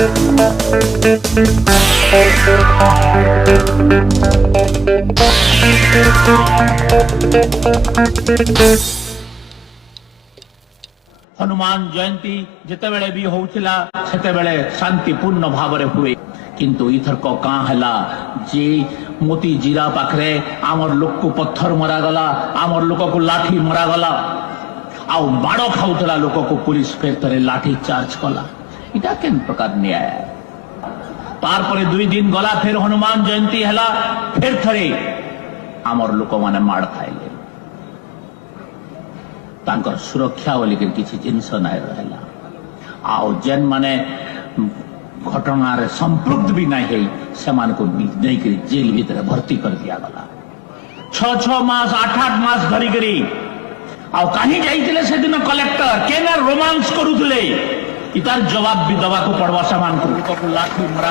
हनुमान जयंती जितेबेले भी होउथिला सेतेबेले शांतिपूर्ण भावरे हुए किंतु इथरक कां हला जे मोती जीरा पाखरे आमर लोक को पत्थर मरा गला आमर लोक को लाठी मरा गला आउ बाड़ खाउतला लोक को पुलिस फेर थरे लाठी चार्ज कला इटा केन प्रकार न्याय तार परे 2 दिन गला फिर हनुमान जयंती हला फिर थरे आमर लोक माने माड़ खाइले तांकर सुरक्षा बोल किसी जिनस ना रहा आउ जेन माने घटना रे संपृक्त भी नहीं से नहीं जेल भीतर भर्ती कर दिया गला 6 मास 8 मास धरिकी आउ कहीं जाइए से दिन कलेक्टर केना रोमांस करुले इतार जवाब भी दवा को पड़वा सामान को लाठी मरा